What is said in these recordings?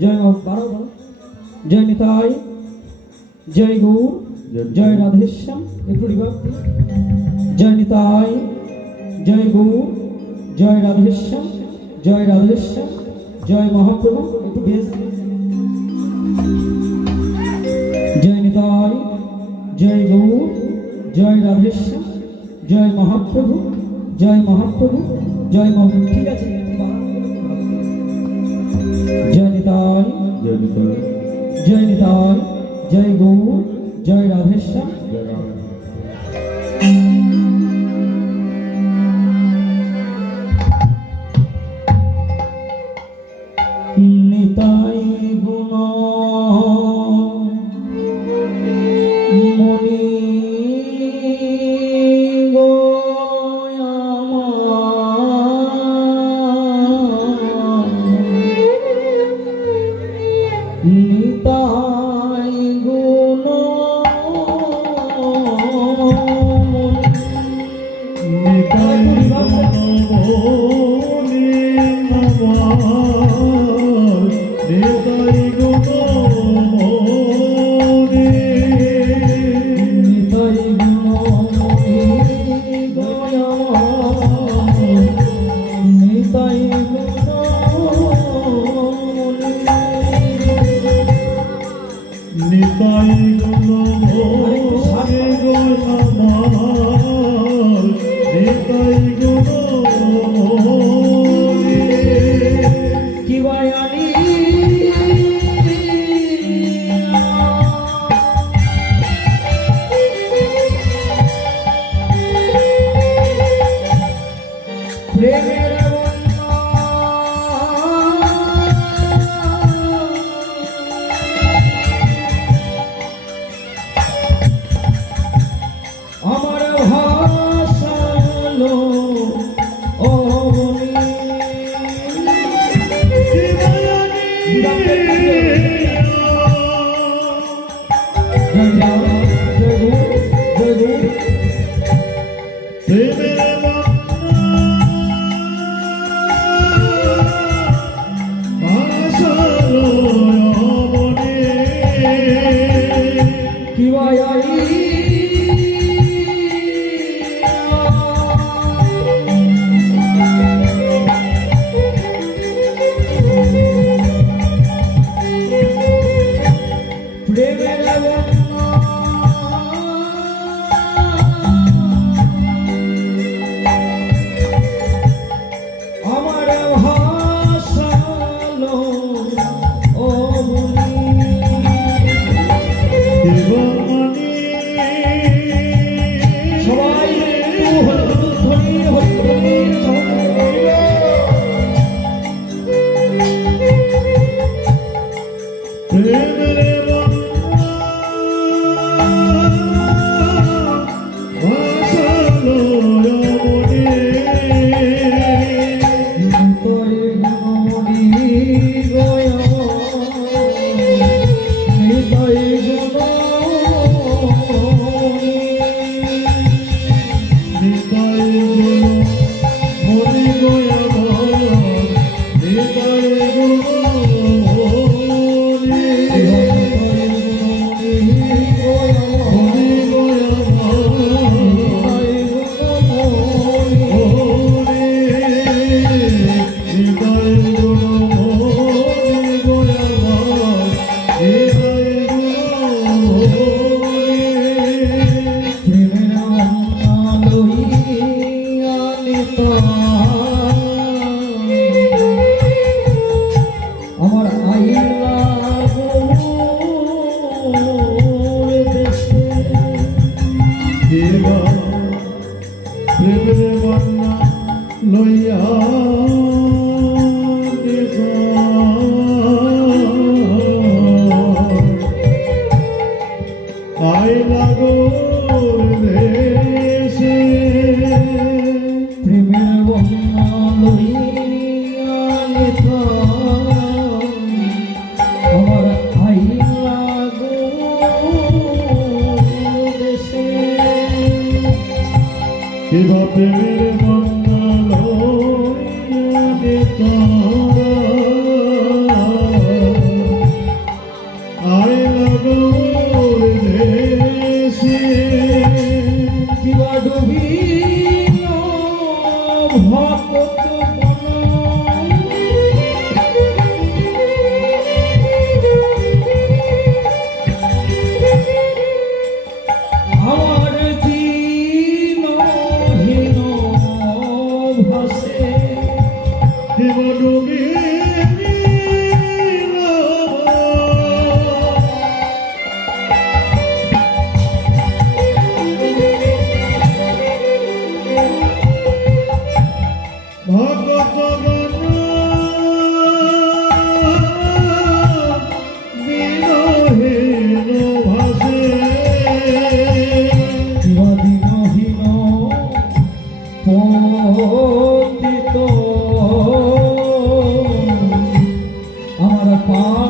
जय बारो जय निताई जय गौर जय राधेश्याम जय निताई जय गौर जय राधेश्याम जय महाप्रभु एक बेस जय निताई जय गौर जय राधेश्याम जय महाप्रभु जय महाप्रभु ठीक है जय निताई जय गौर जय राधेश्याम निताई गुण मणि निताई गुण प्रेमेर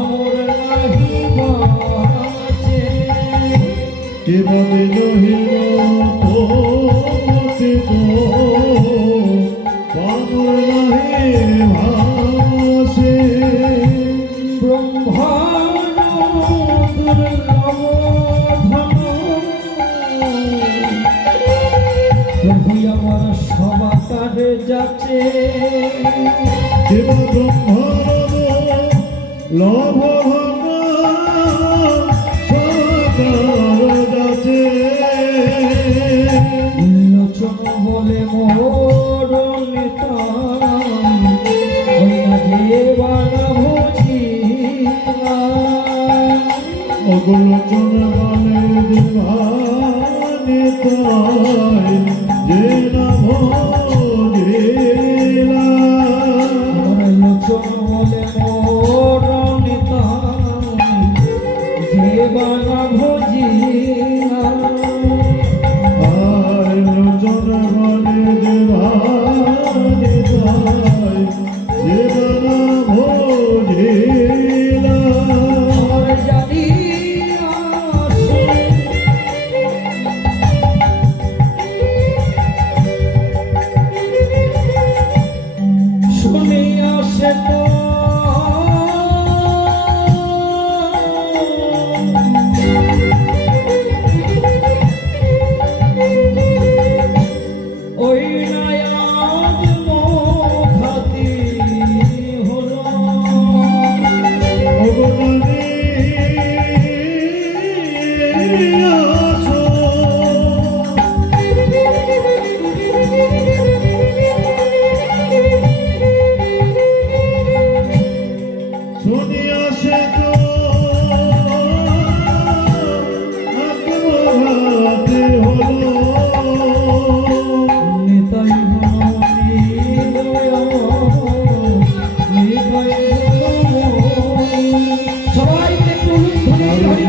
মোর নাহি বাঁচে কে বাদে রহিল তোতে তো পামর নাহি ভাসে ব্রহ্মাণ্ড দুর্লভ ধন প্রভু আমার সবাকার যাচ্ছে দেব ব্রহ্মানন্দ লভ লোচন বলে মোর নেতাই ওই না দেবানা ভোজিলা অগলোচন বলে দেবানে তাই যে না ভজিলা লোচন বলে মোর নেতাই দেবানা ভোজিলা লোচন বলে দেবানে তাই যে না ভজিলা আমার জানি শুনে আসে তো ওই নায়াজ মোখাতি হলো অগণে আসো শুনিয়া সে তো আত্মঘাতে হলো নিতাই সবাই একটু ধরে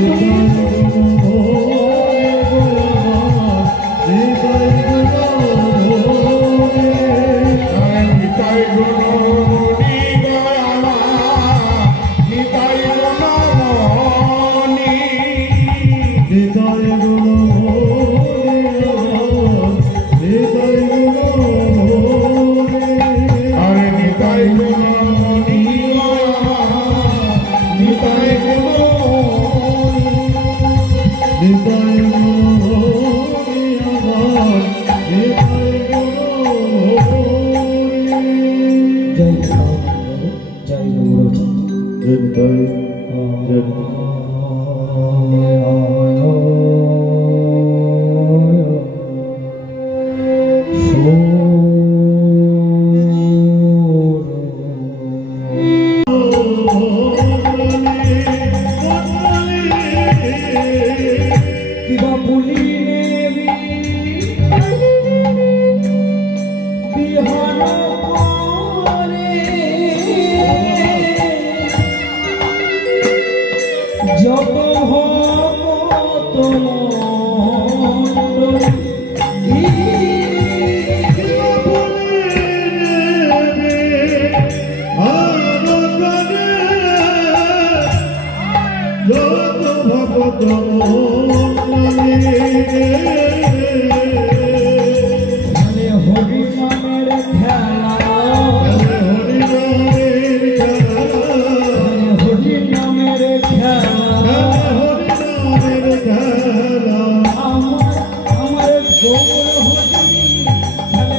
জয় কিবা পুলিনে বিহান করে যত ভক্ত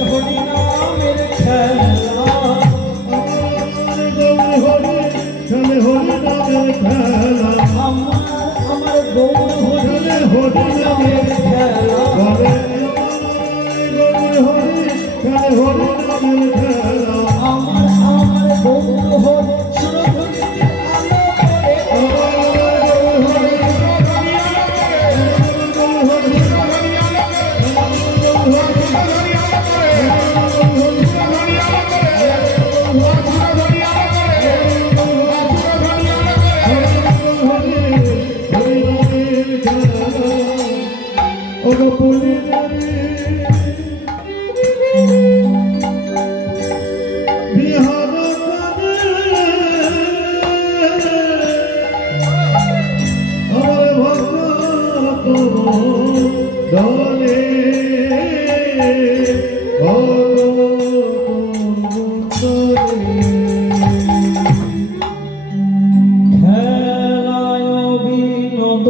হরি নামের খেলা হরি নামের খেলা আমার গৌর হরি খেলে হরি নামের খেলা আমার গৌর হরি হরি নামের খেলা আমার গৌর হরি সুরধুনী আলো করে Hare দলে খেলায় বিনোদ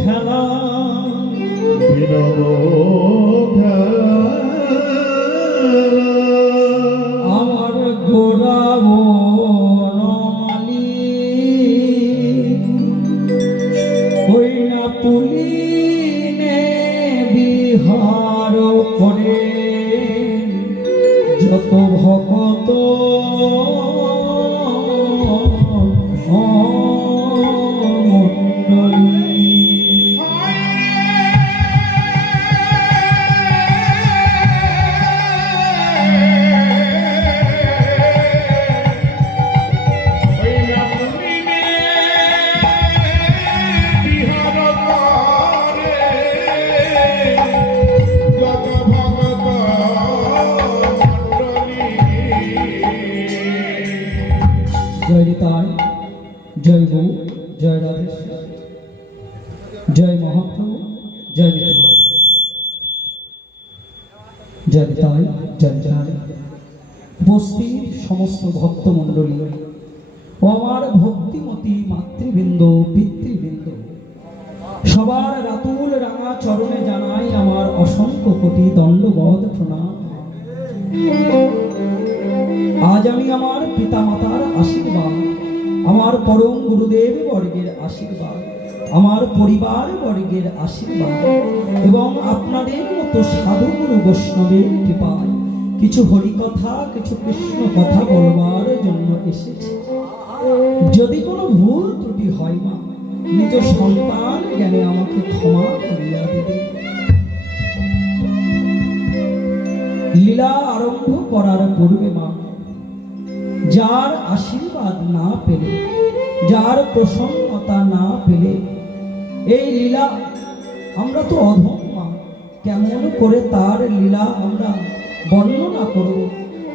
খেলা বিনোদ আমার গোরা বনমালী ওই না তুলিনে বিহার করে যত ভকত মণ্ডলী জয় নিতাই, জয় গৌ, জয় রাধেশ্বর, জয় মহাপ্রভু, জয় নিতাই, জয় নিতাই, জয় নিতাই। উপস্থিত সমস্ত ভক্তমণ্ডলী ও আমার ভক্তিমতী মাতৃবৃন্দ, পিতৃবৃন্দ, সবার রাতুল রাঙা চরণে জানাই আমার অসংখ্য কোটি দণ্ডবধ প্রণাম। আজ আমি আমার পিতা মাতার আশীর্বাদ, আমার পরম গুরুদেব বর্গের আশীর্বাদ, আমার পরিবার বর্গের আশীর্বাদ এবং আপনাদের মতো সাধুগুরু বৈষ্ণবের কৃপায় কিছু হরিকথা, কিছু কৃষ্ণ কথা বলবার জন্য এসেছি। যদি কোনো ভুল ত্রুটি হয় মা, নিজ সন্তান জ্ঞানে আমাকে ক্ষমা করিয়া দেবে। লীলা আরম্ভ করার পূর্বে মা, যার আশীর্বাদ না পেলে, যার প্রসন্নতা না পেলে এই লীলা আমরা তো অধম মা, কেমন করে তার লীলা আমরা বর্ণনা করব?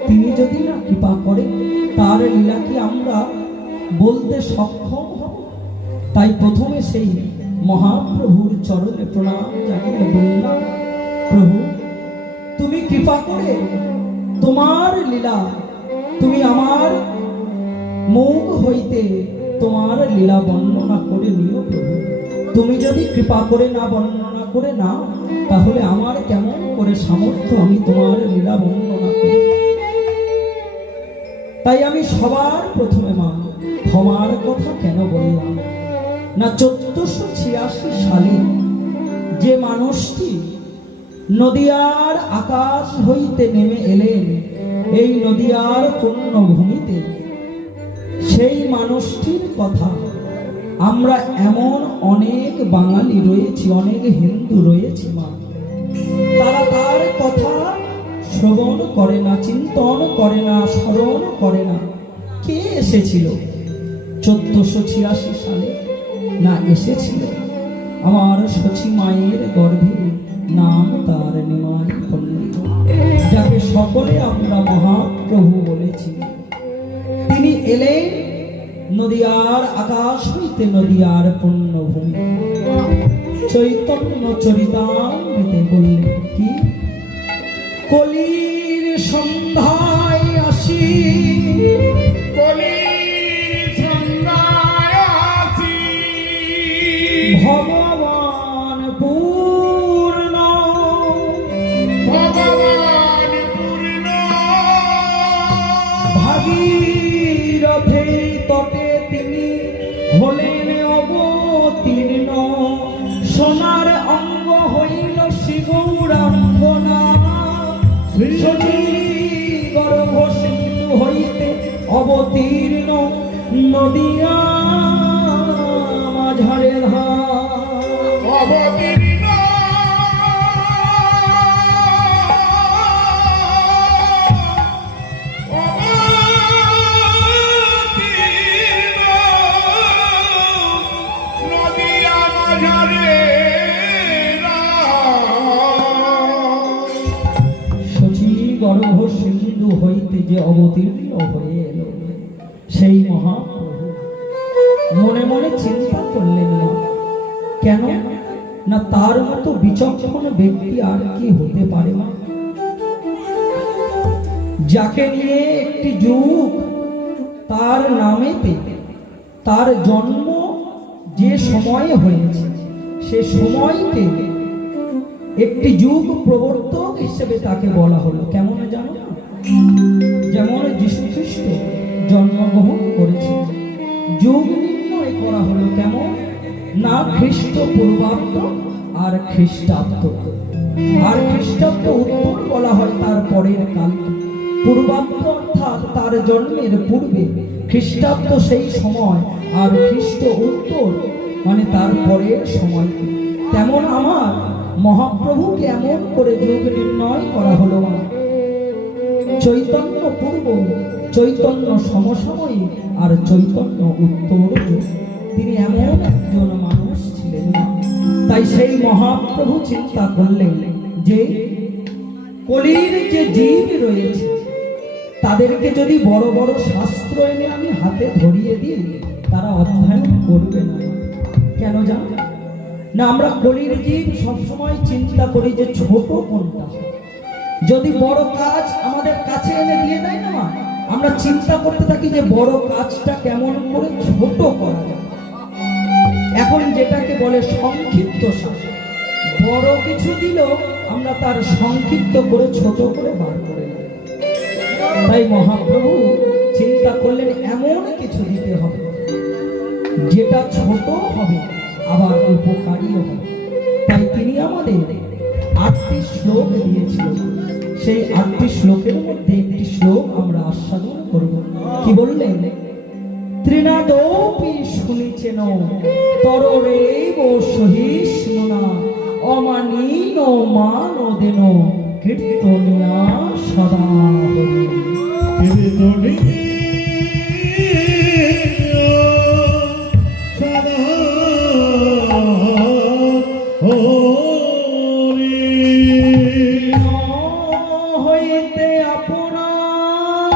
তিনি যদি না কৃপা করে তার লীলা কি আমরা বলতে সক্ষম হব? তাই প্রথমে সেই মহাপ্রভুর চরণে প্রণাম জানিয়ে বললাম, প্রভু তুমি কৃপা করে তোমার লীলা তুমি আমার মুখ হইতে তোমার লীলা বর্ণনা করে নিও প্রভু। তুমি যদি কৃপা করে না বর্ণনা করে না, তাহলে আমার কেমন করে সামর্থ্য আমি তোমার লীলা বর্ণনা করি? তাই আমি সবার প্রথমে মা ক্ষমার কথা কেন বললাম না, 1486 সালে যে মানুষটি নদিয়ার আকাশ হইতে নেমে এলেন এই নদিয়ার পুণ্যভূমিতে, সেই মানুষটির কথা আমরা এমন অনেক বাঙালি রয়েছি, অনেক হিন্দু রয়েছি মা, তারা তার কথা শ্রবণ করে না, চিন্তন করে না, স্মরণ করে না। কে এসেছিল 1486 সালে? না, এসেছিল আমার সচি মায়ের গর্ভে, নাম তার নিমাই পণ্ডিত, যাকে সকলে আমরা মহাপ্রভু বলেছি। তিনি এলেন নদিয়ার আকাশ হইতে নদিয়ার পুণ্যভূমি। চৈতন্য চরিতামৃতে বললেন কি, কলির সন্ধ্যায় আসি, কলির সন্ধ্যায় আসি, ভগবান পূর্ণ, ভগবান পূর্ণ, ভাগীরথে তটে তিনি হলেন অবতীর্ণ, সোনার অঙ্গ হইল শিগৌরাঙ্গনা, গর্ভ সিন্ধু হইতে অবতীর্ণ, নদিয়া মাঝারে ধার, অবতীর্ণ, অবতীর্ণ, নদিয়া মাঝারে গর্ভ সিন্ধু হইতে যে অবতীর্ণ হয়ে এলো সেই মহাপ্রভু মনে মনে চিন্তা করলেন, মা কেন না তার মতো বিচক্ষণ ব্যক্তি আর কি হতে পারে মা? যাকে নিয়ে একটি যুগ তার নামেতে, তার জন্ম যে সময়ে হয়েছে সে সময়কে একটি যুগ প্রবর্তক হিসেবে তাকে বলা হলো। কেমন জানো না? যেমন যীশু খ্রিস্ট জন্মগ্রহণ করেছে, যুগ নির্ণয় করা হলো কেমন না খ্রিস্ট পূর্বাব্দ আর খ্রিস্টাব্দ। আর খ্রিস্টাব্দ উত্তর বলা হয় তার পরের কালকে, পূর্বাব্দ অর্থাৎ তার জন্মের পূর্বে, খ্রিস্টাব্দ সেই সময়, আর খ্রিস্ট উত্তর মানে তার পরের সময়। তেমন আমার মহাপ্রভুকে এমন করে যুগ নির্ণয় করা হলো না। চৈতন্য পূর্ব, চৈতন্য সমসাময়িক আর চৈতন্য উত্তর যুগ। তিনি এমন একজন মানুষ ছিলেন না। তাই সেই মহাপ্রভু চিন্তা করলেন যে কলির যে জীব রয়েছে তাদেরকে যদি বড় বড় শাস্ত্র এনে আমি হাতে ধরিয়ে দিই তারা অধ্যয়ন করবে না। কেন জানো না? আমরা কলির জীব সবসময় চিন্তা করি যে ছোট কোনটা। যদি বড় কাজ আমাদের কাছে এনে দিয়ে দেয় না মা, আমরা চিন্তা করতে থাকি যে বড় কাজটা কেমন করে ছোট করা যায়। এখন যেটাকে বলে সংক্ষিপ্ত সার, বড় কিছু দিল আমরা তার সংক্ষিপ্ত করে ছোট করে বার করে নেব। তাই মহাপ্রভু চিন্তা করলেন এমন কিছু দিতে হবে যেটা ছোট হবে আবার উপকারীও হবে। তাই তিনি আমাদের 8টি শ্লোক দিয়েছিলেন। সেই 8টি শ্লোকের মধ্যে একটি শ্লোক আমরা আস্বাদন করব। কি বললেন? ত্রিনাদপি শুনিছেন তররেব সহিষ্ণুনা অমানীন মানদেন কীর্তনিয়া সদা হরি। হইতে আপনার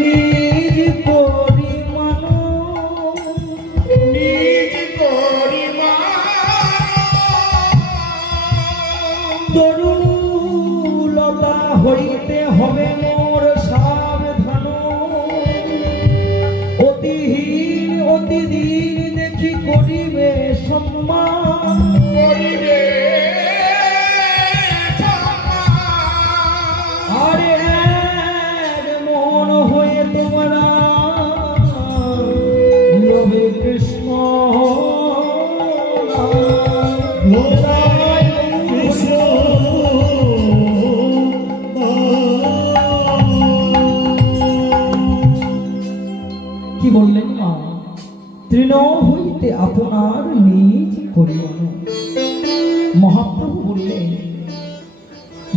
নিজ পরিমাণ, নিজ পরিমাণ তরুলতা হইতে হবে মোর সাবধান। অতিহীন অতিদিন দেখি করিবে সম্মান। করিবে আরে এক মন হয়ে তোমরা লোভে কৃষ্ণ কি বললেন মা? তৃণ হইতে আপনার নিজ করিও। মহাপ্রভু বললেন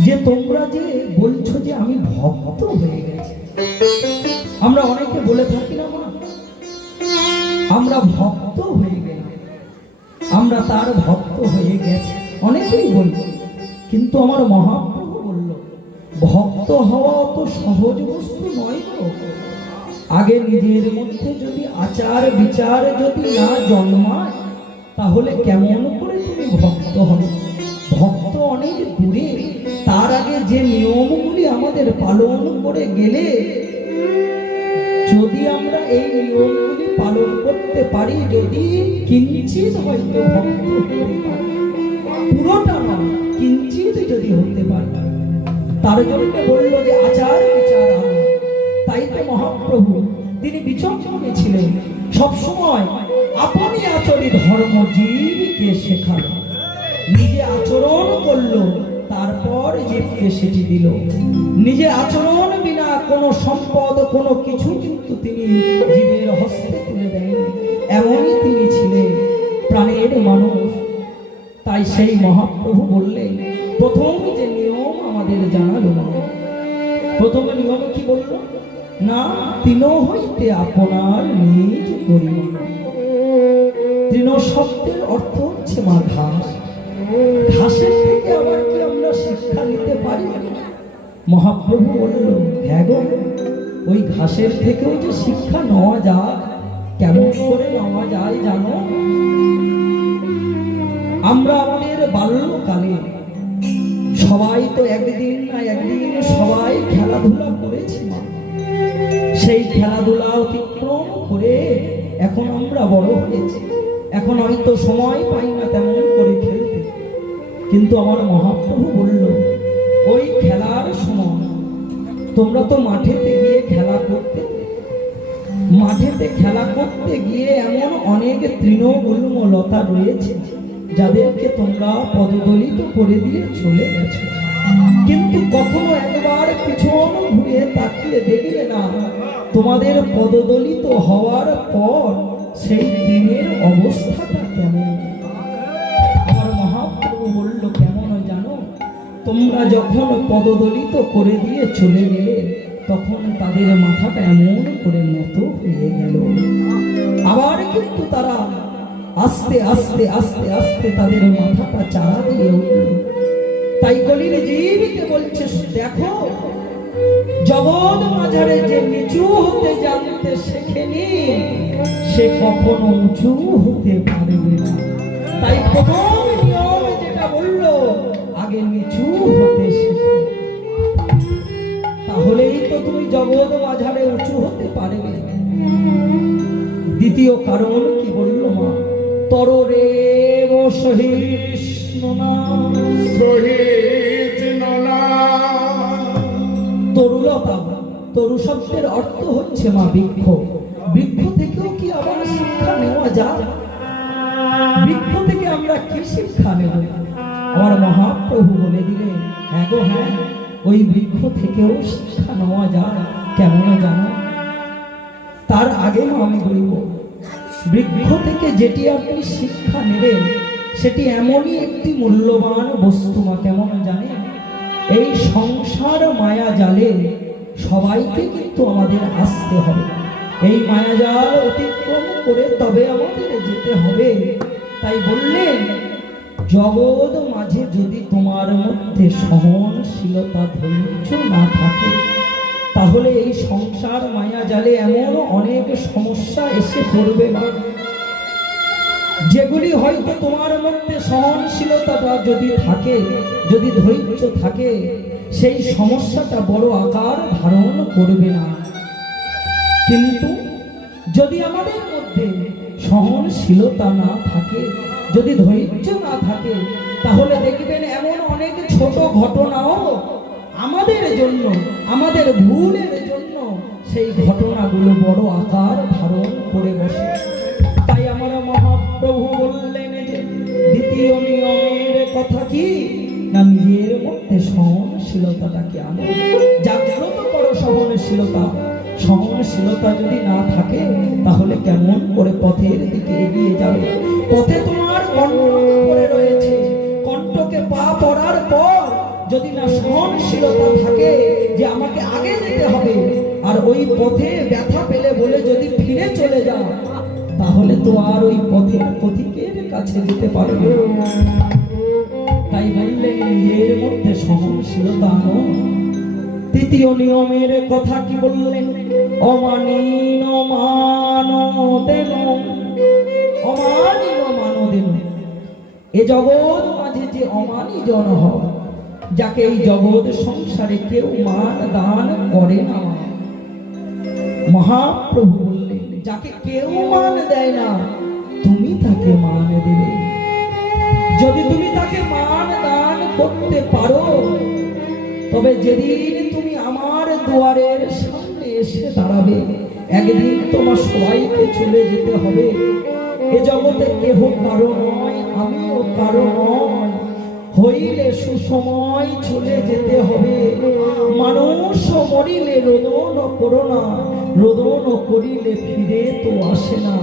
যে তোমরা যে বলছো যে আমি ভক্ত হয়ে গেছি, আমরা অনেকে বলে থাকি না মা, আমরা ভক্ত হয়ে গেলাম, আমরা তার ভক্ত হয়ে গেছি, অনেকেই বলি। কিন্তু আমার মহাপ্রভু বলল ভক্ত হওয়া অত সহজ বস্তু নয় তো। আগে নিজের মধ্যে যদি আচার বিচার যদি না জন্মায় তাহলে কেমন করে তুমি ভক্ত হবে? ভক্ত অনেক দূরে। তার আগে যে নিয়মগুলি আমাদের পালন করে গেলে, যদি আমরা এই নিয়মগুলি পালন করতে পারি, যদি কিঞ্চিত হয়তো ভক্ত হতে পারি, পুরোটা নয় কিঞ্চিত যদি হতে পারি, তার জন্য বললো যে আচার বিচার আনো। তাই তো মহাপ্রভু তিনি বিচক্ষণ ছিলেন, সবসময় আপনি আচরি ধর্ম জীবকে শেখালো। নিজে আচরণ করলো, তারপর জীবকে সেটি দিল। নিজে আচরণ বিনা কোনো সম্পদ কোনো কিছু কিন্তু তিনি জীবের হস্তে তুলে দেয়নি। এমনই তিনি ছিলেন প্রাণের মানুষ। তাই সেই মহাপ্রভু বললেন প্রথম যে নিয়ম আমাদের জানালো না, প্রথম নিয়ম কি বলল না? তৃণ হইতে আপনার নিজ করিও। তৃণ শব্দের অর্থ হচ্ছে মা ঘাস। ঘাসের থেকে আবার কি আমরা শিক্ষা নিতে পারি? মহাপ্রভু বলল হ্যাঁ গো, ওই ঘাসের থেকেও যে শিক্ষা নেওয়া যায়। কেমন করে নেওয়া যায় জানো? আমরা আমাদের বাল্যকালে সবাই তো একদিন না একদিন সবাই খেলাধুলা করেছি মা। সেই খেলাধুলা অতিক্রম করে এখন আমরা বড় হয়েছি, এখন হয়তো সময় পাই না তেমন করে খেলতে। কিন্তু আমার মহাপ্রভু বলল, ওই খেলার সময় তোমরা তো মাঠেতে গিয়ে খেলা করতে, মাঠেতে খেলা করতে গিয়ে এমন অনেক তৃণগুল্ম লতা রয়েছে যাদেরকে তোমরা পদদলিত করে দিয়ে চলে গেছো, কিন্তু কখনো একবার পিছন ঘুরে তাকিয়ে দেখলে না তোমাদের পদদলিত হওয়ার পর সেই দিনের অবস্থাটা কেমন। আমার মহাপ্রভু বলল, কেমন জানো, তোমরা যখন পদদলিত করে দিয়ে চলে গেলে তখন তাদের মাথাটা এমন করে নত হয়ে গেল, আবার কিন্তু তারা আস্তে আস্তে আস্তে আস্তে তাদের মাথাটা চারা দিয়ে উঠল। তাই কলির জীবকে বলছে, দেখো জগৎ মাঝারে যে নিচু হতে জানতে শেখেনি সে কখনো উঁচু হতে পারবে না। তাই প্রথম নিয়ম যেটা বললো, আগে নিচু হতে শেখো, তাহলেই তো তুমি জগৎ মাঝারে উঁচু হতে পারবে। দ্বিতীয় কারণ কি বললো মা, তররে সহিষ্ণুনা, তরুলতা, তরু শব্দের অর্থ হচ্ছে মা বৃক্ষ। বৃক্ষ থেকেও কি আবার শিক্ষা নেওয়া যায়? বৃক্ষ থেকে আমরা কি শিক্ষা নেব? আমার মহাপ্রভু বলে দিলেন, হ্যাঁ গো হ্যাঁ, ওই বৃক্ষ থেকেও শিক্ষা নেওয়া যায়। কেমন জানো? তার আগে আমি বলবো, বৃক্ষ থেকে যেটি আপনি শিক্ষা নেবেন সেটি এমনই একটি মূল্যবান বস্তু মা। কেমন জানে, এই সংসার মায়া জালে সবাইকে কিন্তু আমাদের আসতে হবে। এই মায়াজাল অতিক্রম করে তবে আমাদের যেতে হবে। তাই বললেন, জগৎ মাঝে যদি তোমার মধ্যে সহনশীলতা ধৈর্য না থাকে তাহলে এই সংসার মায়া জালে এমন অনেক সমস্যা এসে পড়বে না, যেগুলি হয়তো তোমার মধ্যে সহনশীলতাটা যদি থাকে, যদি ধৈর্য থাকে, সেই সমস্যাটা বড় আকার ধারণ করবে না। কিন্তু যদি আমাদের মধ্যে সহনশীলতা না থাকে, যদি ধৈর্য না থাকে, তাহলে দেখবেন এমন অনেক ছোট ঘটনাও আমাদের জন্য, আমাদের ভুলের জন্য সেই ঘটনাগুলো বড় আকার ধারণ করে বসে। তাই আমার মহাপ্রভু বললেন যে দ্বিতীয় নিয়মের কথা কি না, নিজের মধ্যে সহনশীলতাটাকে আনো, জাগ্রত করো সহনশীলতা। সহনশীলতা যদি না থাকে তাহলে কেমন করে পথের দিকে এগিয়ে যাবে? পথে তোমার কণ্টক পড়ে রয়েছে, কণ্টকে পা পড়ার পর যদি না সহনশীলতা থাকে যে আমাকে আগে যেতে হবে, আর ওই পথে ব্যথা পেলে বলে যদি ফিরে চলে যাও, তাহলে তো আর ওই পথের পথিকের কাছে যেতে পারবে না। তাই বললেন, নিজের মধ্যে সহনশীলতা আনো। তৃতীয় নিয়মের কথা কি বললেন, অমানিন মানদেন, অমানিন মানদেন। এ জগৎ মাঝে যে অমানি জন হয়, যাকে এই জগৎ সংসারে কেউ মান দান করে না, মহাপ্রভু বললেন, যাকে কেউ মান দেয় না তুমি তাকে মান দেবে। যদি তুমি তাকে মান দান করতে পারো, তবে যেদিন তুমি আমার দুয়ারের সামনে এসে দাঁড়াবে, একদিন তোমার সবাইকে চলে যেতে হবে। এ জগতে কেহ কারো নয়, আমিও কারো নয়, হইলে সুসময় চলে যেতে হবে। মানুষ মরিলে রোদন করো না, রোদন করিলে ফিরে তো আসে না।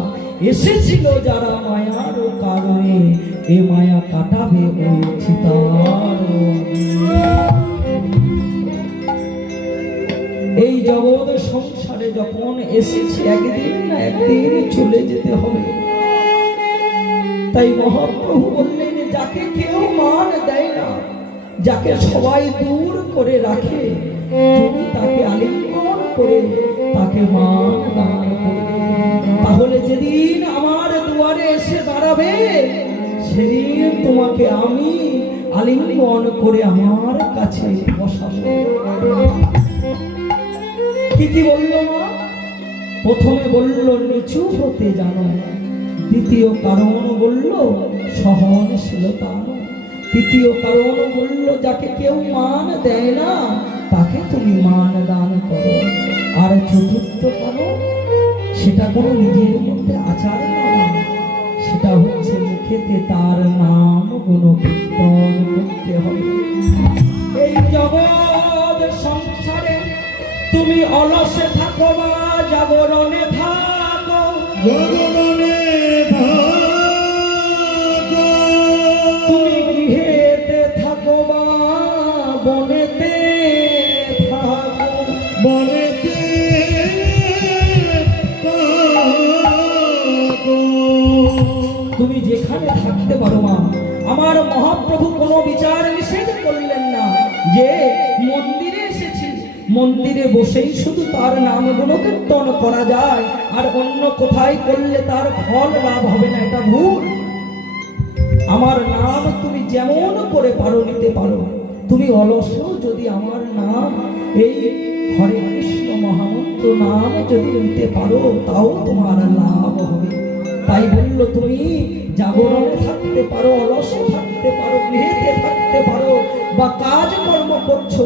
এসেছিল যারা মায়ার কারণে, এ মায়া কাটাবে ওই চিতার। এই জগৎ সংসারে যখন এসেছি, একদিন না একদিন চলে যেতে হবে। তাই মহাপ্রভু বললেন, যাকে কেউ মান দেয় না, যাকে সবাই দূর করে রাখে, তুমি তাকে আলিঙ্গন করে তাকে মান দান করবে। তাহলে যেদিন আমার দুয়ারে এসে দাঁড়াবে, সেদিন তো তোমাকে আমি আলিঙ্গন করে আমার কাছে বসাবো। কি কি বললো মা? প্রথমে বলল নিচু হতে জানো, দ্বিতীয় কারণ বলল সহনশীলতা, তৃতীয় কারণ বলল যাকে কেউ মান দেয় না তাকে তুমি মান দান করো, আর চতুর্থ কারণ সেটা কোনো নিজের মধ্যে আচার নয়, সেটা হচ্ছে মুখেতে তার নাম গুণ কীর্তন করতে হবে। এই জগৎ সংসারে তুমি অলসে থাকো বা জাগরণে থাকো, জগমনে থাকো, তুমি গৃহেতে থাকো বা বনেতে থাকো, বনেতে থাকো। তুমি যেখানে থাকতে পারো মা। আমার মহাপ্রভু কোনো বিচার নিষেধ করলেন না যে মন্দিরে এসেছি, মন্দিরে বসেই শুধু তার নাম গুণকীর্তন করা যায় আর অন্য কোথায় করলে তার ফল লাভ হবে না, এটা ভুল। আমার নাম তুমি যেমন করে পারো নিতে পারো, তুমি অলসেও যদি আমার নাম এই হরে কৃষ্ণ মহামন্ত্র নাম যদি নিতে পারো তাও তোমার লাভ হবে। তাই বললো তুমি জাগরণে থাকতে পারো, অলসে থাকতে পারো, গৃহেতে থাকতে পারো বা কাজ কর্ম করছো,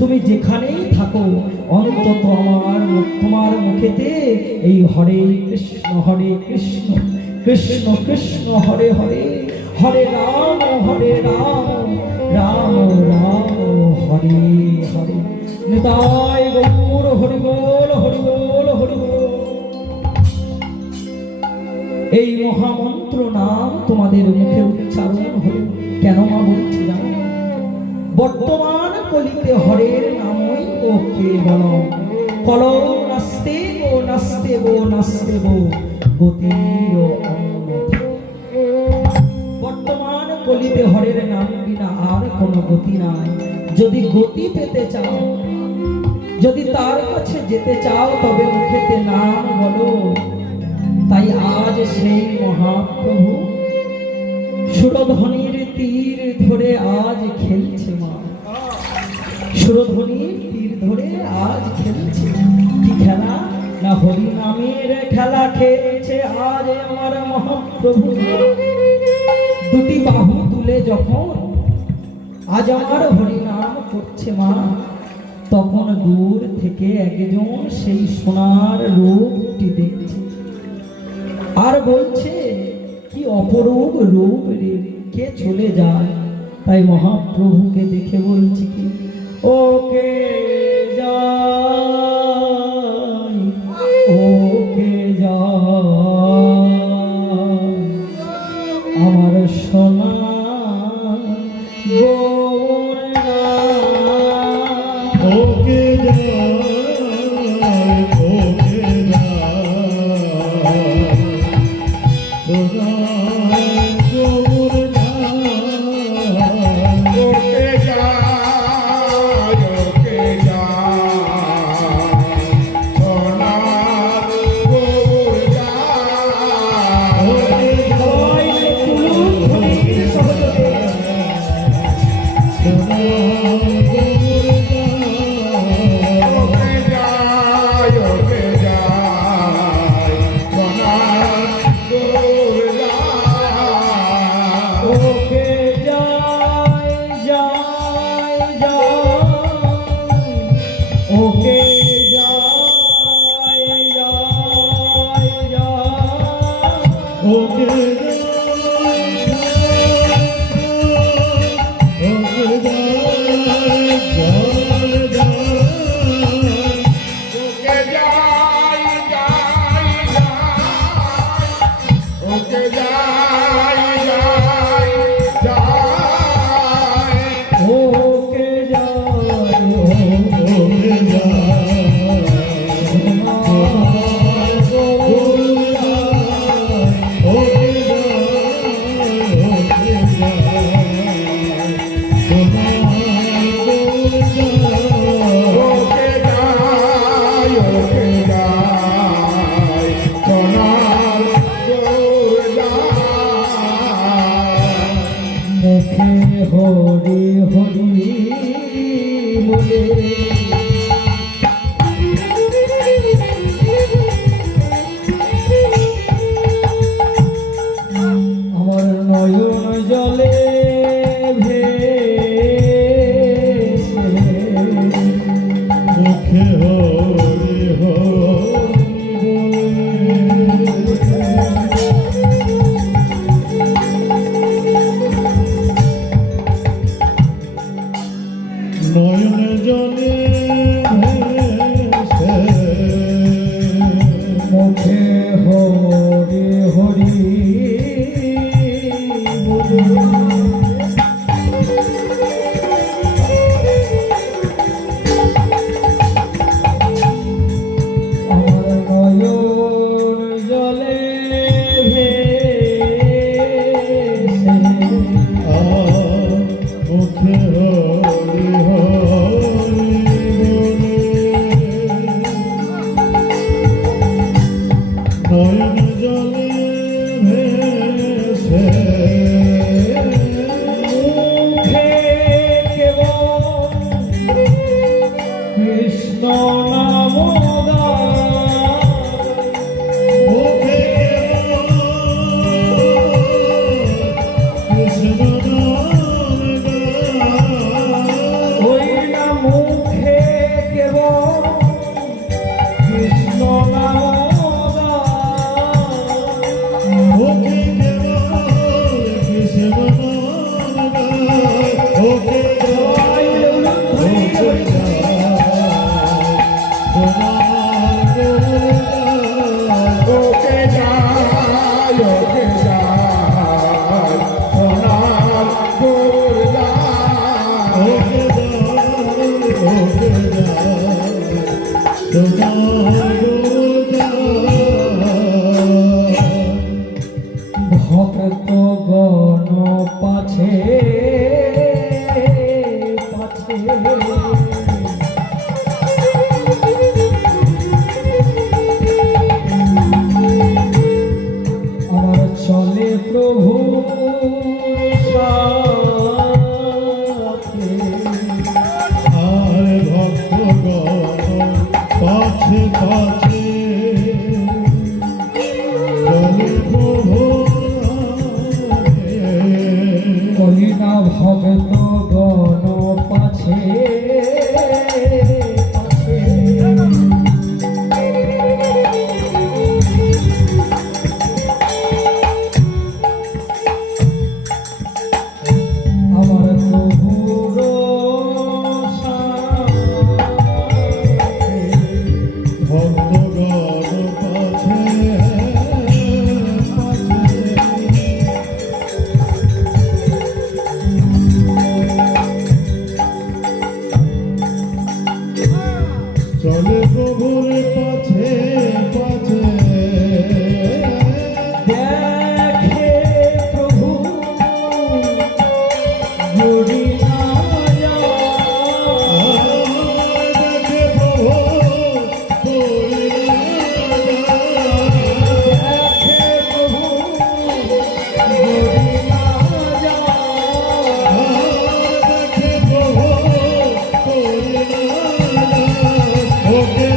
তুমি যেখানেই থাকো অন্তত তোমার মুখেতে এই হরে কৃষ্ণ কৃষ্ণ কৃষ্ণ হরে হরে, হরে রাম রাম রাম হরে হরে। নিতাই গৌর হরি বল হরি বল হরি বল। এই মহামন্ত্র নাম তোমাদের মুখে উচ্চারণ হলো কেন মা বলছি জানো? বর্তমান কলিতে হরের নামই ও কেবলম, কলৌ নাস্তে গো নাস্তে গো নাস্তে গো গতির অন্যথা। বর্তমান কলিতে হরের নাম বিনা আর কোনো গতি নাই। যদি গতি পেতে চাও, যদি তার কাছে যেতে চাও তবে মুখেতে নাম বলো। তাই আজ সেই মহাপ্রভু সুরধ্বনির তীর ধরে আজ খেলছে মা, সুরধ্বনির তীর ধরে আজ খেলছে। কি খেলা না? হরি নামের খেলা খেলছে আজ আমার মহাপ্রভু। দুটি বাহু তুলে যখন আজ আমার হরি নাম করছে মা, তখন দূর থেকে একজন সেই সোনার রূপটি দেখছে আর বলছে কি অপরূপ রূপ রে, কে চলে যায়। তাই মহাপ্রভুকে দেখে বলছি কি ওকে যাই, ওকে যাই আমার সোনা গৌরা। ওকে যায়, ওকে যায়, সোনার গৌর যায়। ওকে যায়, ওকে যায়, সোনার গৌর যায়। ওকে সবাই তুলুন ধ্বনির সহযোগে। সোনার গৌর যায়। ওকে যায়, ওকে যায়, সোনার গৌর যায়। ওকে যাই যাই যাই, ওকে যাই যাই যাই, ওকে ওকে যায়, যায়, যায়, ওকে যায়, যায়, যায়। ওকে যাই, ওকে যায়, ওকে যায়, সোনার গৌর যায়। হরি হরি বলে আমার নয়ন জলে ভেসে মুখে হরি হরি বলে নয়ন জলে ভেসে মুখে হরি হরি বলে আমার নয়ন জলে ভেসে মুখে হরি হরি বলে নয়ন জলে ভেসে মুখে কেবল কৃষ্ণ নাম মুখে কৃষ্ণ নাম ওই না মুখে কেবল কৃষ্ণ নাম ওকে কেবল কৃষ্ণ নাম ওকে ওকে যায় ওকে যায় সোনার গৌর যায় ভক্ত গণ পাছে পাছে আমার চলে প্রভু সাথে আর ভক্তগণ পাছে পাছে চলে প্রভু করি না ভক্ত গণ পাছে পাছে আমার প্রভুর সাথে ভক্তগণ পাছে পাছে চলে প্রভুর পাছে পাছে দেখে প্রভু যদি না দেখে প্রভু দেখে প্রভু যদি না দেখে প্রভু ওকে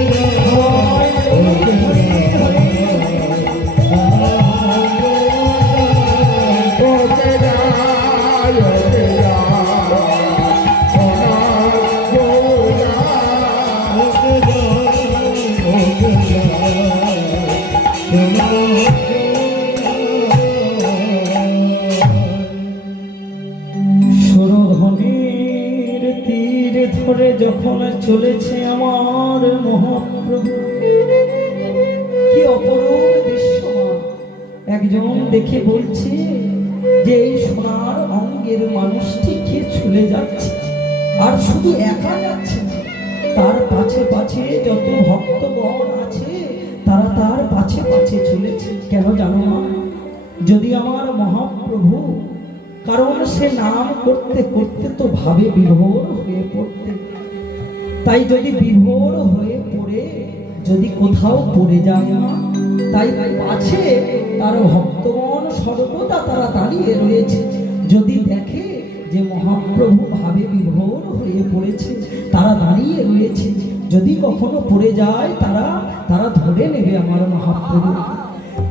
ওকে যায় ওকে যায় সোনার গৌর যায় সুরধ্বনির তীর ধরে যখন চলেছে আমার মহাপ্রভু কি অপরূপ দৃশ্যমান একজন দেখে বলছে যে এই সোনার অঙ্গের মানুষটি কে চলে যাচ্ছে আর শুধু একা যাচ্ছে না তার পাছে পাছে যত ভক্তগণ আছে তারা তার পাছে পাছে চলেছে কেন জানো না যদি আমার মহাপ্রভু কারণ সে নাম করতে করতে তো ভাবে বিভোর হয়ে পড়তে তাই যদি বিভোর হয়ে পড়ে যদি কোথাও পড়ে যায় না তাই পাছে তার ভক্তগণ সর্বদা তারা দাঁড়িয়ে রয়েছে যদি দেখে যে মহা মহাপ্রভু ভাবে বিভোর হয়ে পড়েছে, তারা দাঁড়িয়ে রয়েছে, যদি কখনো পড়ে যায় তারা ধরে নেবে আমার মহাপ্রভু।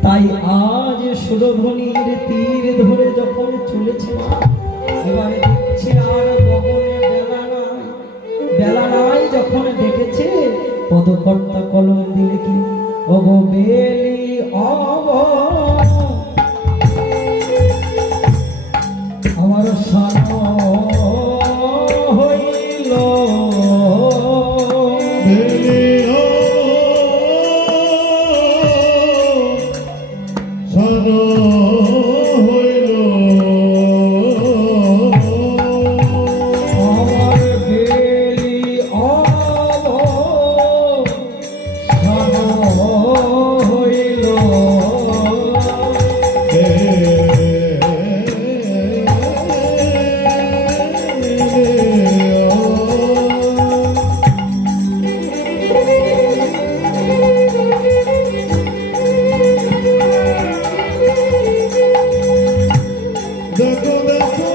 তাই আজ সুরধ্বনির তীর ধরে যখন চলেছে মা, এবারে দেখছে আর গগনে বেলা নাই, যখন দেখেছে পদকর্তা কলম দিলে কি অগো বেলি অব আমার সান হইল আমার বেলি অব সান হইল দেখো দেখো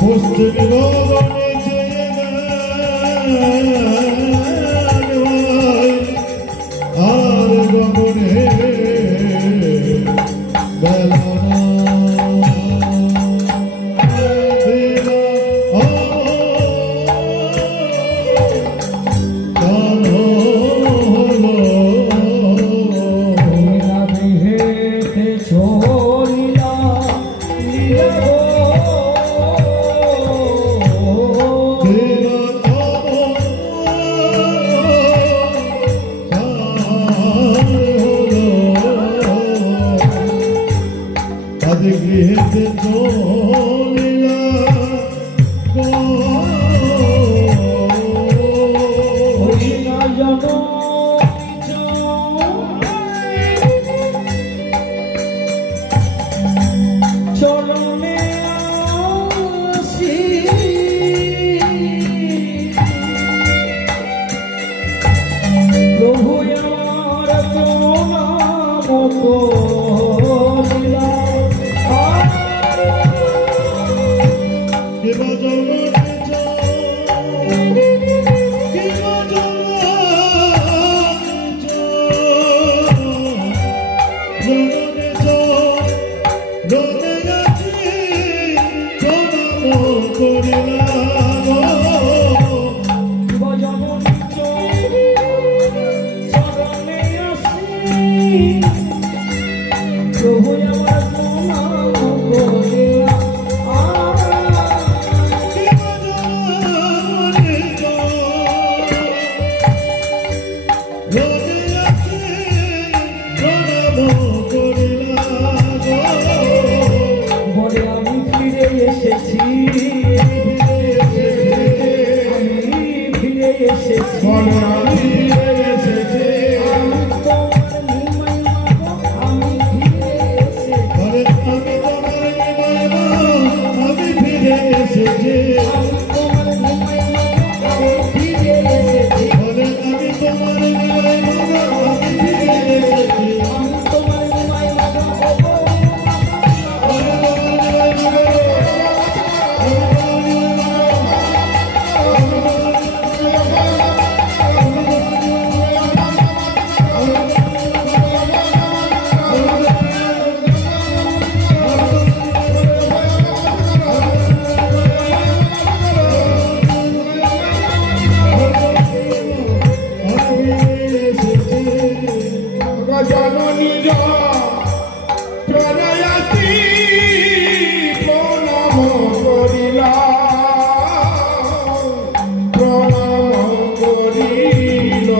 পশ্চিম গগনে চেয়ে আর গগনে বেলানা দিলা কাল হলো লীলা বিহেতে চলিলা লীলা আদি গৃহেতে চলিলা হইলা জন চরণে আসি প্রভু আমার প্রণাম করিলা কিবা জগতে কিবা জগতে আছি প্রণাম করিলা ভজনী চরণে আসি প্রভু আমার প্রণাম করিলা বলে আমি ফিরে এসেছি, আমি ফিরে এসেছি, আমি তোমার নিমাই মাগো, আমি ফিরে এসেছি, আমি তোমার নিমাই মাগো, আমি ফিরে এসেছি, আমি তোমার নিমাই মাগো, আমি ফিরে এসেছি, আমি তোমার নিমাই মাগো, জননী প্রণয়াতি প্রণাম করিলা প্রণাম করিল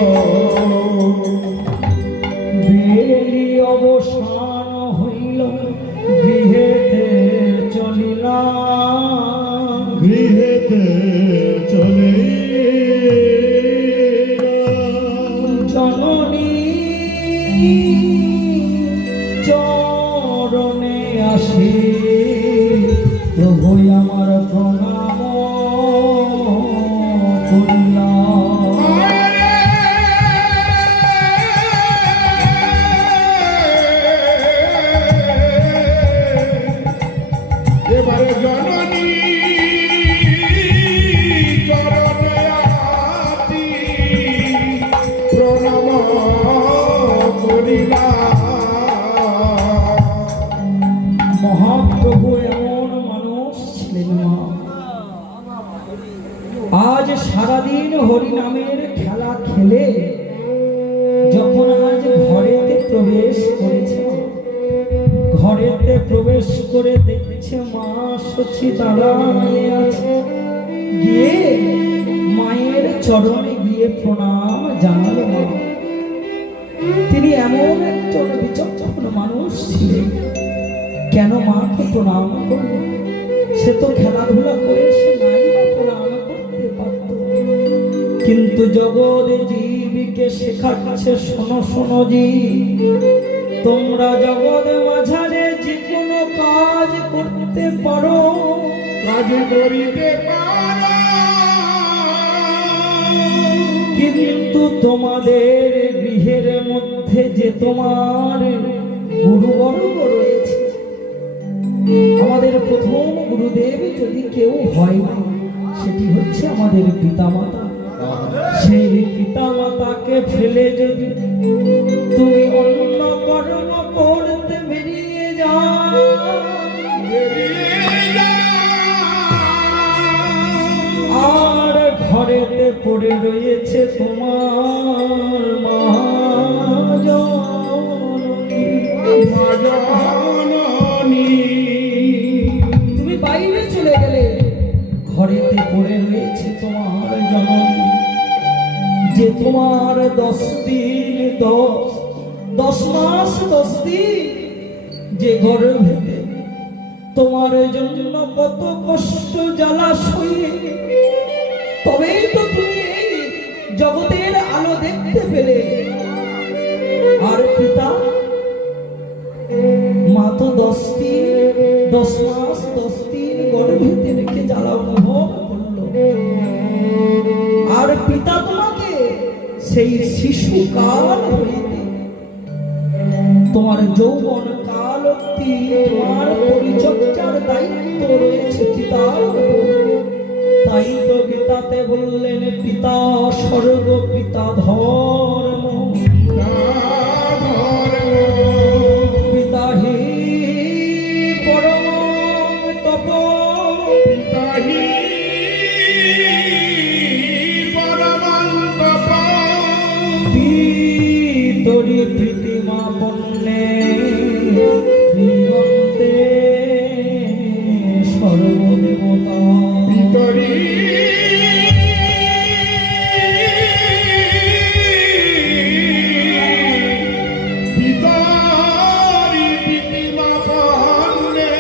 বেলি অবসান হইল গৃহেতে চলিলা গৃহেতে চলে জননী করেছে মা। ঘরেতে প্রবেশ করে দেখছে মা সচি দাঁড়ায় আছে। গিয়ে মায়ের চরণে গিয়ে প্রণাম জানালো মা। তিনি এমন একজন বিচক্ষণ মানুষ ছিলেন, কেন মাকে প্রণাম করল? সে তো খেলাধুলা করে সে নাই বা প্রণাম করতে পারত, কিন্তু জগৎ জীবকে শেখাচ্ছে, শোনো শোনো জীব, তোমরা জগৎ মাঝারে যে কোনো কাজ করতে পারো, কাজ করিতে পারো, কিন্তু তোমাদের গৃহের মধ্যে যে তোমার গুরুবর্গ রয়েছে, আমাদের প্রথম গুরুদেব যদি কেউ হয় না, সেটি হচ্ছে আমাদের পিতামাতা। সেই পিতামাতাকে ফেলে যদি তুমি অন্য কর্ম করতে বেরিয়ে যাও, আর ঘরেতে পড়ে রয়েছে তোমার মা জননী, মা জননী। তুমি বাইরে চলে গেলে, ঘরেতে পড়ে রয়েছে তোমার জননী, যে তোমার 10 দিন 10 মাস 10 দিন যে গর্ভেতে তোমার জন্য কত কষ্ট জ্বালা সয়ে, তবেই তো তুমি এই জগতের আলো দেখতে পেলে। আর পিতা মা তো 10 মাস 10 দিন গর্ভেতে রেখে জ্বালা অনুভব করলো, আর পিতা তোমাকে সেই শিশুকাল হইতে তোমার যৌবন কাল অবধি তোমার পরিচর্যার দায়িত্ব রয়েছে পিতার উপর। তাই তো গীতাতে বললেন, পিতা স্বর্গ পিতা ধর্ম, পিতা হি পরম তপ, পিতাহি পরমন্ত পিতরি প্রীতিমা পণ্যে শ্রীমন্তে সর্বদেবতা। পিতরি পিতারি পিতিমা পহন্নে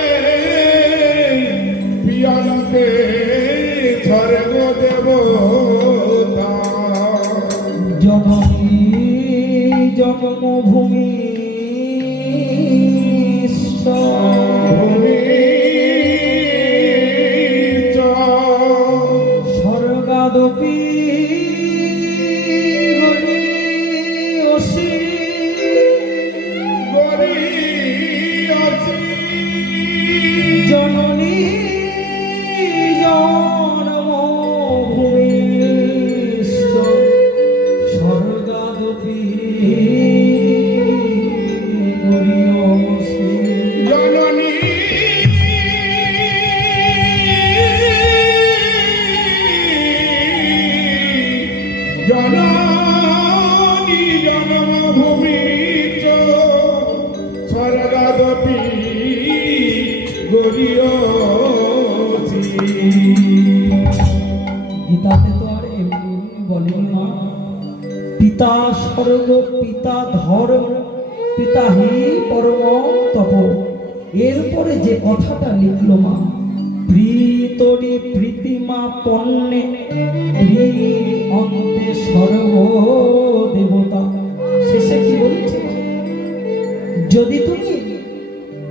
পিয়ন্তে স্বর্গ দেবতা। জননী জন্মভূমি স্বর্গাদপি হরিয়সি, জননী জন্মভূমি স্বর্গাদপি হরিয়সি। জননী জননী জন্মভূমি স্বর্গাদপি গরিয়সি। গীতাতে তো আর এমনি এমনি বলেনি মা, পিতা স্বর্গ পিতা ধর্ম পিতা হি পরম তপ। এরপরে যে কথাটা লিখলো মা, প্রীতরি প্রীতিমা পণ্যে অন্তে সর্ব দেবতা, শেষে কি বলছে? যদি তুমি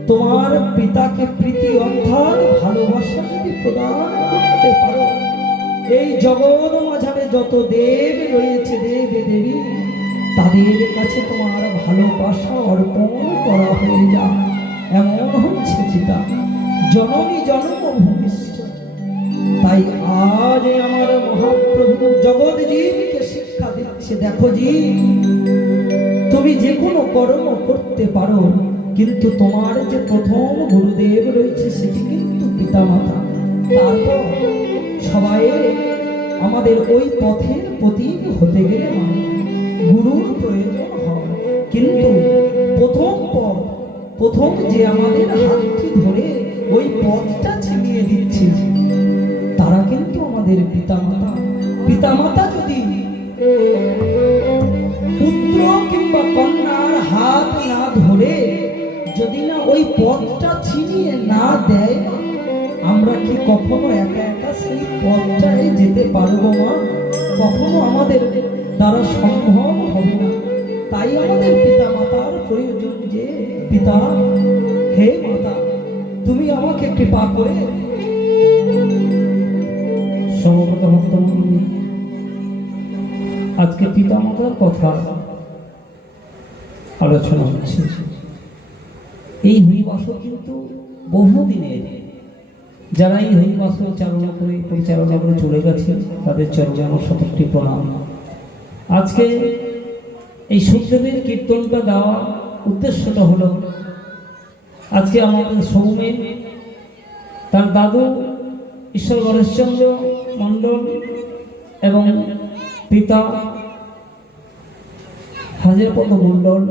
তোমার পিতাকে প্রীতি অর্থাৎ ভালোবাসা যদি প্রদান করতে পারো, এই জগৎ মাঝারে যত দেব রয়েছে দেব দেবী, তাদের কাছে তোমার ভালোবাসা অর্পণ করা হয়ে যায়। এমন হচ্ছে পিতা জননী জন্মভূমিষ্ঠ। তাই আজ আমার মহাপ্রভু জগৎ জীবকে শিক্ষা দিচ্ছে, দেখো জীব, তুমি যে কোনো কর্ম করতে পারো, কিন্তু তোমার যে প্রথম গুরুদেব রয়েছে সেটি কিন্তু পিতামাতা। তারপর সবাই আমাদের ওই পথের প্রতীক হতে গেলে গুরুর প্রয়োজন হয়, কিন্তু প্রথম প্রথম যে আমাদের হাতটি ধরে ওই পথটা ছিনিয়ে দিচ্ছে তারা কিন্তু আমাদের পিতামাতা। পিতামাতা যদি পুত্র কিংবা কন্যার হাত না ধরে যদি না ওই পথটা ছিনিয়ে না দেয়, আমরা কি কখনো একা একা সেই পথটায় যেতে পারবো মা? কখনো আমাদের দ্বারা সম্ভব হবে না। তাই আমাদের পিতা মাতার প্রয়োজন যে পিতা, হে মাতা, তুমি আমাকে কৃপা করে। সমবেত ভক্তমণ্ডলী, আজকে পিতা মাতার কথা আলোচনা হচ্ছে। এই হরিবাসর কিন্তু বহুদিনের, যারা এই হরিবাসর পরিচালনা করে চলে গেছে তাদের চরণে আমার শতকটি প্রণাম। আজকে এই সুখদেবের কীর্তনটা দেওয়া উদ্দেশ্যটা হলো, আজকে আমাদের সৌমে তার দাদু ঈশ্বর গণেশচন্দ্র মণ্ডল এবং পিতা হাজারপদ মণ্ডল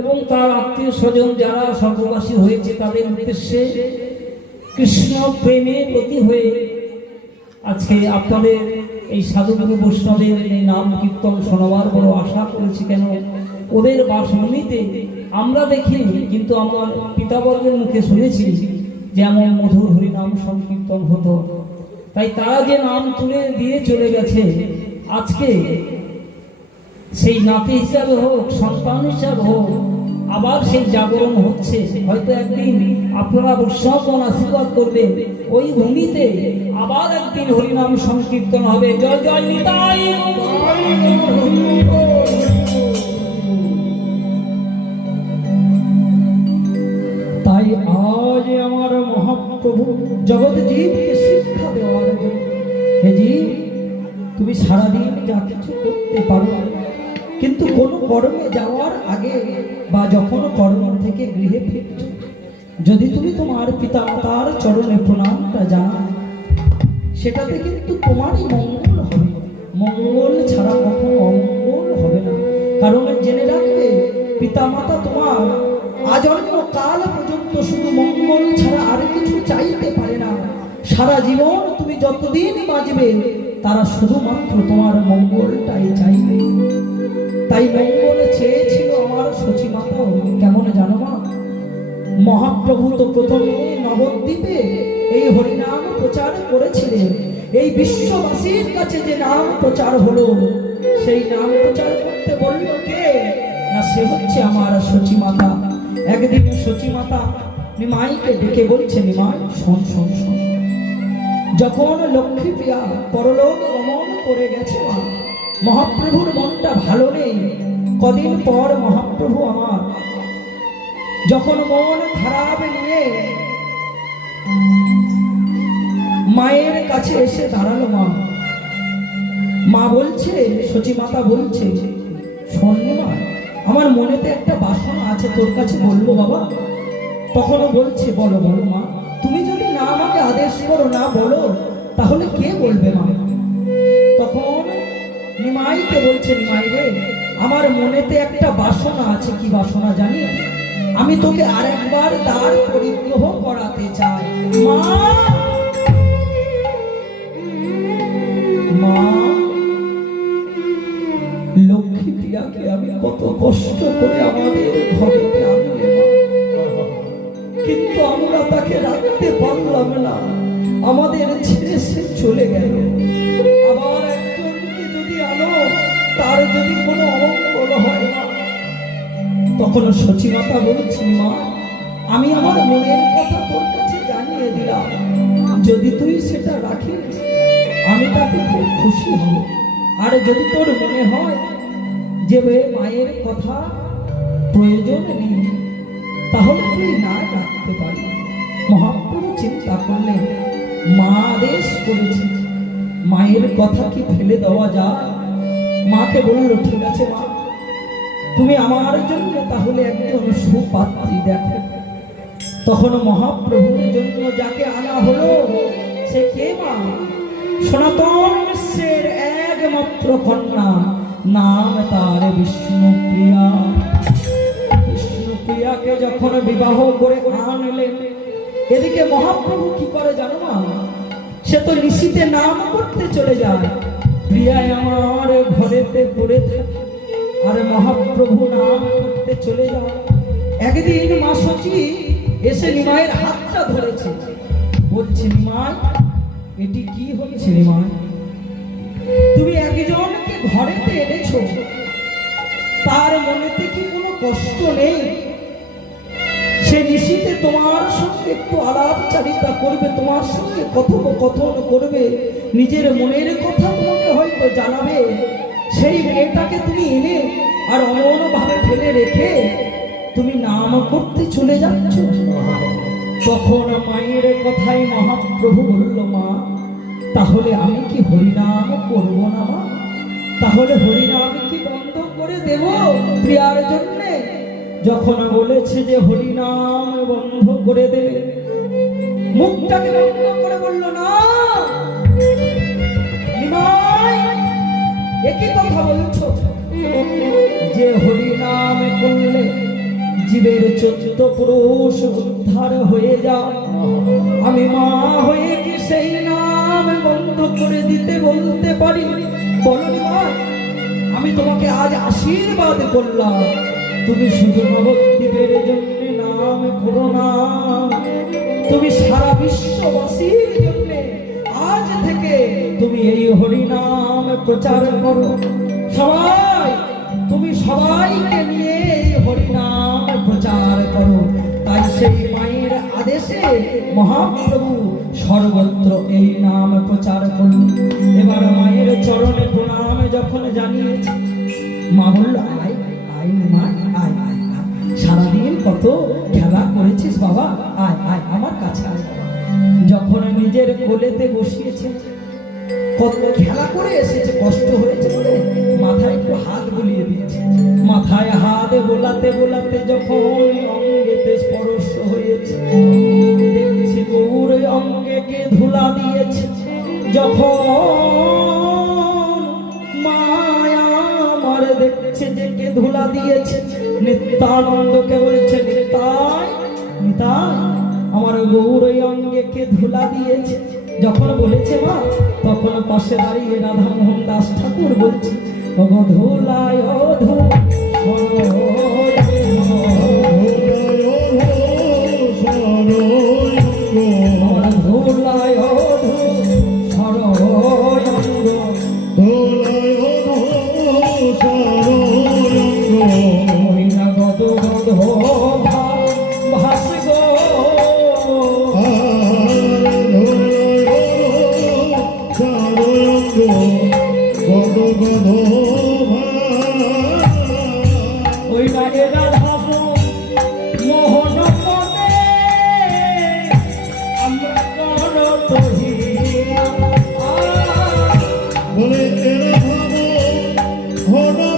এবং তার আত্মীয় স্বজন যারা স্বর্গবাসী হয়েছে তাদের উদ্দেশ্যে কৃষ্ণ প্রেমে প্রতি হয়ে আজকে আপনাদের এই সাধুগুরু বৈষ্ণবের এই নাম কীর্তন শোনাবার বড় আশা করেছি। কেন ওদের বাসভূমিতে আমরা দেখিনি, কিন্তু আমার পিতাবর্গের মুখে শুনেছি যে এমন মধুর হরিনাম সংকীর্তন হতো। তাই তারা যে নাম তুলে দিয়ে চলে গেছে, আজকে সেই নাতি হিসাবে হোক, সন্তান হিসাবে হোক, আবার সেই জাগরণ হচ্ছে। হয়তো একদিন আপনারা বৈষ্ণবগণ আশীর্বাদ করবেন, ওই ভূমিতে আবার একদিন হরিনাম সংকীর্তন হবে। জয় জয় নিতাই। তাই আজ আমার মহাপ্রভু জগৎ জীবকে শিক্ষা দেওয়ার জন্য, হে জীব, তুমি সারাদিন যা কিছু করতে পারো, কিন্তু কোনো কর্মে যাওয়ার আগে বা যখন কর্ম থেকে গৃহে ফিরছ, যদি তুমি তোমার পিতা মাতার চরণে প্রণামটা জানাও, সেটাতে কিন্তু তোমারই মঙ্গল হবে। মঙ্গল ছাড়া কখনো অমঙ্গল হবে না। কারণ জেনে রাখবে, পিতা মাতা তোমার আজন্ম কাল পর্যন্ত শুধু মঙ্গল ছাড়া আর কিছু চাইতে পারে না। সারা জীবন তুমি যতদিন বাঁচবে তারা শুধুমাত্র তোমার মঙ্গলটাই চাইবে। তাই মঙ্গল চেয়েছিল আমার সচী মাতাও। কেমন জানো মা? মহাপ্রভু তো প্রথমে নবদ্বীপে এই হরিনাম প্রচার করেছিলেন। এই বিশ্ববাসীর কাছে যে নাম প্রচার হলো, সেই নাম প্রচার করতে বলল কে? না, সে হচ্ছে আমার সচী মাতা। একদিন সচী মাতা নিমাইকে ডেকে বলছে, নিমাই শোন শোন শোন, যখন লক্ষ্মী প্রিয়া পরলোক গমন করে গেছে, মহাপ্রভুর মনটা ভালো নেই। কদিন পর মহাপ্রভু আমার যখন মন খারাপ নিয়ে মায়ের কাছে এসে দাঁড়ালো, মা বলছে, সচী মাতা বলছে, শোন মা, আমার মনেতে একটা বাসনা আছে, তোর কাছে বলবো বাবা। তখনও বলছে, বলো বলো মা, তুমি যদি না আমাকে আদেশ করো, না বলো, তাহলে কে বলবে মা? তখন নিমাইকে বলছে, নিমাই রে, আমার মনেতে একটা বাসনা আছে। কি বাসনা জানি? আমি তোকে আরেকবার দ্বার পরিগ্রহ করাতে চাই। মা মা, লক্ষ্মী প্রিয়াকে আমি কত কষ্ট করে আমাদের ঘরে আনলে মা, কিন্তু আমরা তাকে রাখতে পারলাম না। আমাদের ছেড়ে সে চলে গেল। আবার একজনকে যদি আনো, তার যদি কোনো অমঙ্গল হয় না। তখন সচী মাতা বলছি, মা, আমি আমার মনের কথা তোর কাছে জানিয়ে দিলাম, যদি তুই সেটা রাখিস আমি তাতে খুব খুশি হব। আর যদি তোর মনে হয় যে মায়ের কথা প্রয়োজন নেই, তাহলে তুই না রাখতে পারি। মহাপ্রভু চিন্তা করলেন, মা আদেশ করেছে, মায়ের কথা কি ফেলে দেওয়া যায়? মাকে বলল, ঠিক আছে মা, তুমি আমার জন্য তাহলে একজন সুপাত্রী দেখো। তখন মহাপ্রভুর জন্য যাকে আনা হলো, সে কে মা? সনাতন বিশ্বের একমাত্র কন্যা, নাম তার বিষ্ণুপ্রিয়া। বিষ্ণুপ্রিয়াকে যখন বিবাহ করে আনলেন, এদিকে মহাপ্রভু কি করে জানো মা? সে তো নিশিতে নাম করতে চলে যায়, প্রিয়ায় আমার ঘরেতে পড়ে থাকে, আর মহাপ্রভু নাম করতে চলে যায়। একদিন মা সচি এসে নিমাইয়ের হাতটা ধরেছে, বলছে নিমাই এটি কি হচ্ছে নিমাই? তুমি একজনকে ঘরেতে এনেছো, তার মনেতে কি কোনো কষ্ট নেই? সে নিশিতে তোমার সঙ্গে একটু আলাপচারিতা করবে, তোমার সঙ্গে কথোপকথন করবে, নিজের মনের কথা তোমাকে হয়তো জানাবে। সেই মেয়েটাকে তুমি এনে আর অমন ভাবে ফেলে রেখে তুমি নাম করতে চলে যাচ্ছ। তখন মায়ের কথায় মহাপ্রভু বলল, মা তাহলে আমি কি হরিনাম করব না মা? তাহলে হরিনাম কি বন্ধ করে দেব প্রিয়ার জন্যে? যখন বলেছে যে হরিনাম বন্ধ করে দেবে, মুখটাকে বন্ধ করে বলল, না নিমাই একই কথা বলছো যে হরিনাম করলে জীবের 14 পুরুষ উদ্ধার হয়ে যায়। আমি মা হয়ে কি সেই নাম বন্ধ করে দিতে বলতে পারি? বলো নিমাই, আমি তোমাকে আজ আশীর্বাদ করলাম, তুমি শুধু নবদ্বীপের জন্য নাম করো না, তুমি সারা বিশ্ববাসীর জন্য আজ থেকে তুমি এই হরিনাম প্রচার করো। সবাই তুমি সবাইকে নিয়ে এই হরিনাম প্রচার করো। তাই সেই মায়ের আদেশে মহাপ্রভু সর্বত্র এই নাম প্রচার করল। এবার মায়ের চরণে প্রণাম যখন জানিয়েছে, মা বলল, আয় আয় মা, আয় আয় আয়, সারাদিন কত খেলা করেছিস বাবা, আয় আয় আমার কাছে আয়। যখন নিজের কোলেতে বসিয়েছে, কত খেলা করে এসেছে, কষ্ট হয়েছে বলে মাথায় একটু হাত বুলিয়ে দিচ্ছে। মাথায় হাত বোলাতে বোলাতে যখন অঙ্গেতে স্পর্শ হয়েছে, দেখছি গৌর অঙ্গেকে ধুলা দিয়েছে। যখন মায়া আমার দেখছে যে কে ধুলা দিয়েছে, নিত্যানন্দকে বলছে, নিতাই নিতাই আমার গৌর অঙ্গে কে ধুলা দিয়েছে। যখন বলেছে মা, তখন পাশে দাঁড়িয়ে রাধা মোহন দাস ঠাকুর বলছে, ও ধুলায় ও ধু ধুলায় ও ধু সরয়ঙ্গ, মহিনা গদ গদ ভাস গো, ওই রাগে রাধা মোহন মনে আমরা কর তহিয়া। বলে এরা ভাবো হরা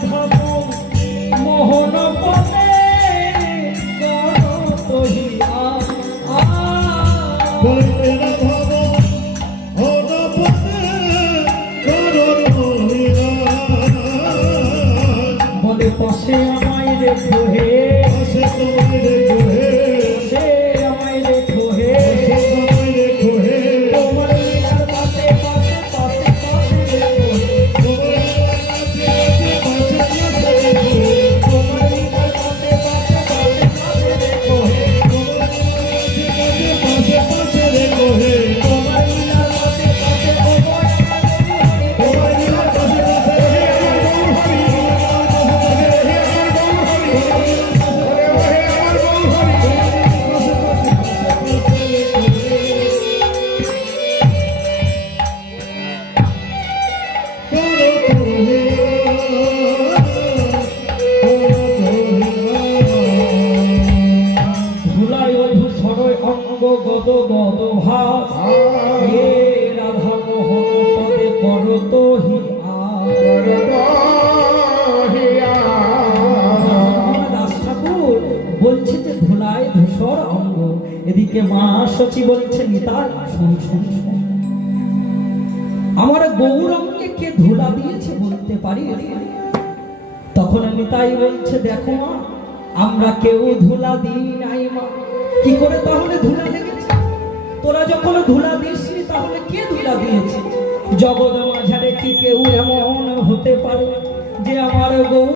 করো মোহন পদে কর তহিয়া। বলে এরা ভাবো হরা করো বলে পাশে আমায় রেখো হে, সে তোমায় রেখো হে, সে আমায় রেখো হে, সে তোমায় রেখো হে, তোমার লীলার পাশে পাশে পাশে পাশে রেখো হে, তোমার কাছে পাশে পাশে রেখো হে, তোমার লীলার পাশে পাশে পাশে পাশে রেখো হে, তোমার কাছে পাশে রেখো হে, তোমার লীলার পাশে পাশে ও ময় তোমার লীলার পাশে পাশে হে ধুলায় অধু সরয় অঙ্গ গদ গদ ভাস, হে রাধা মোহন পদে করত হি দাস ঠাকুর বলছে যে ধুলায় ধূসর অঙ্গ, এদিকে মা সচি বলছে, নিতাই শুন শুন শুন, আমার গৌরঙ্গে কে ধুলা দিয়েছে বলতে পারি? তখন আমি তাই বলছে, দেখো মা, আমরা কেউ ধুলা দিই নাই মা। কি করে তাহলে ধুলা লেগেছে? তোরা যখন ধুলা দিসনি তাহলে কে ধুলা দিয়েছে? জগৎ মাঝারে কি কেউ এমন হতে পারে যে আমার গৌ